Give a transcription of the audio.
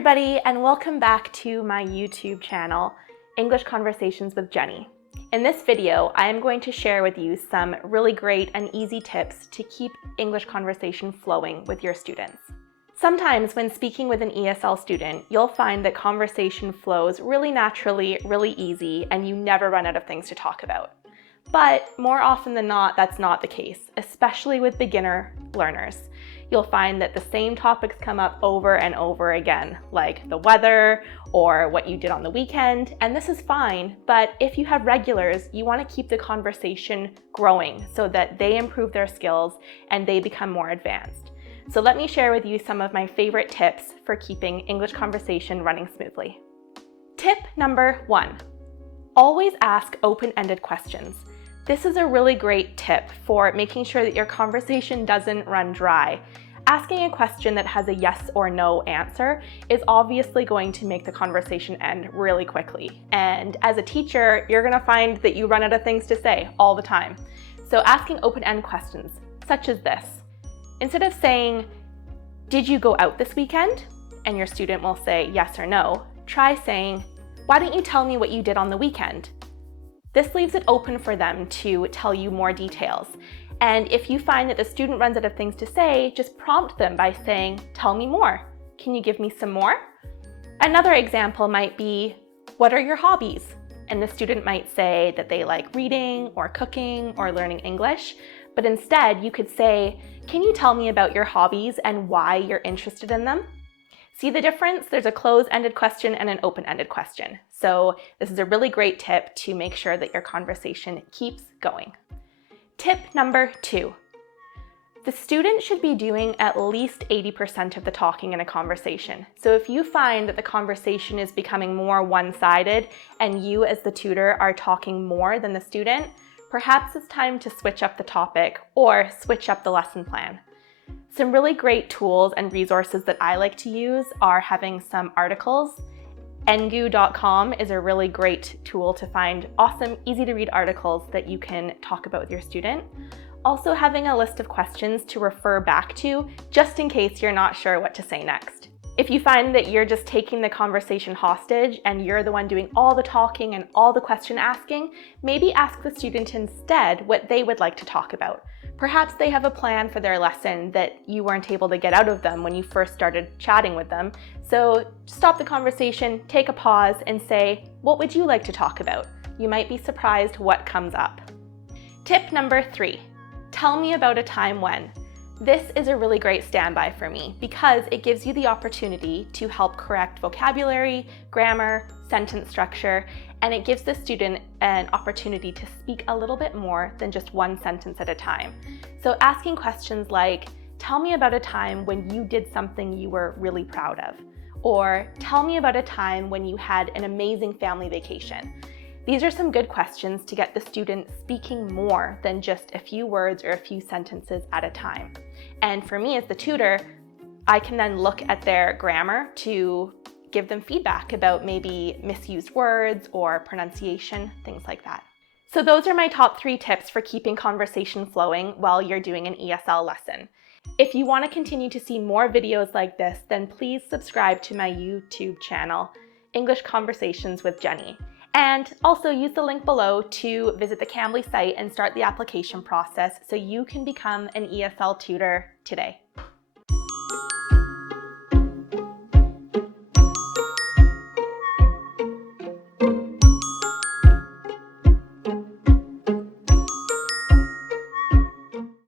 everybody, and welcome back to my YouTube channel, English Conversations with Jenny. In this video, I am going to share with you some really great and easy tips to keep English conversation flowing with your students. Sometimes when speaking with an ESL student, you'll find that conversation flows really naturally, really easy, and you never run out of things to talk about. But more often than not, that's not the case, especially with beginner learners. You'll find that the same topics come up over and over again, like the weather or what you did on the weekend, and this is fine, but if you have regulars, you want to keep the conversation growing so that they improve their skills and they become more advanced. So let me share with you some of my favorite tips for keeping English conversation running smoothly. Tip number 1, always ask open-ended questions. This is a really great tip for making sure that your conversation doesn't run dry. Asking a question that has a yes or no answer is obviously going to make the conversation end really quickly. And as a teacher, you're going to find that you run out of things to say all the time. So asking open-end questions, such as this. Instead of saying, "Did you go out this weekend?" and your student will say yes or no, try saying, "Why don't you tell me what you did on the weekend?" This leaves it open for them to tell you more details. And if you find that the student runs out of things to say, just prompt them by saying, "Tell me more. Can you give me some more?" Another example might be, "What are your hobbies?" And the student might say that they like reading or cooking or learning English. But instead, you could say, "Can you tell me about your hobbies and why you're interested in them?" See the difference? There's a closed-ended question and an open-ended question. So this is a really great tip to make sure that your conversation keeps going. Tip number 2. The student should be doing at least 80% of the talking in a conversation. So if you find that the conversation is becoming more one-sided and you as the tutor are talking more than the student, perhaps it's time to switch up the topic or switch up the lesson plan. Some really great tools and resources that I like to use are having some articles. Engu.com is a really great tool to find awesome, easy to read articles that you can talk about with your student. Also having a list of questions to refer back to just in case you're not sure what to say next. If you find that you're just taking the conversation hostage and you're the one doing all the talking and all the question asking, maybe ask the student instead what they would like to talk about. Perhaps they have a plan for their lesson that you weren't able to get out of them when you first started chatting with them. So stop the conversation, take a pause, and say, "What would you like to talk about?" You might be surprised what comes up. Tip number 3, tell me about a time when. This is a really great standby for me because it gives you the opportunity to help correct vocabulary, grammar, sentence structure, and it gives the student an opportunity to speak a little bit more than just one sentence at a time. So asking questions like, "Tell me about a time when you did something you were really proud of," or "Tell me about a time when you had an amazing family vacation." These are some good questions to get the student speaking more than just a few words or a few sentences at a time. And for me as the tutor, I can then look at their grammar to give them feedback about maybe misused words or pronunciation, things like that. So those are my top 3 tips for keeping conversation flowing while you're doing an ESL lesson. If you want to continue to see more videos like this, then please subscribe to my YouTube channel, English Conversations with Jenny. And also use the link below to visit the Cambly site and start the application process so you can become an ESL tutor today.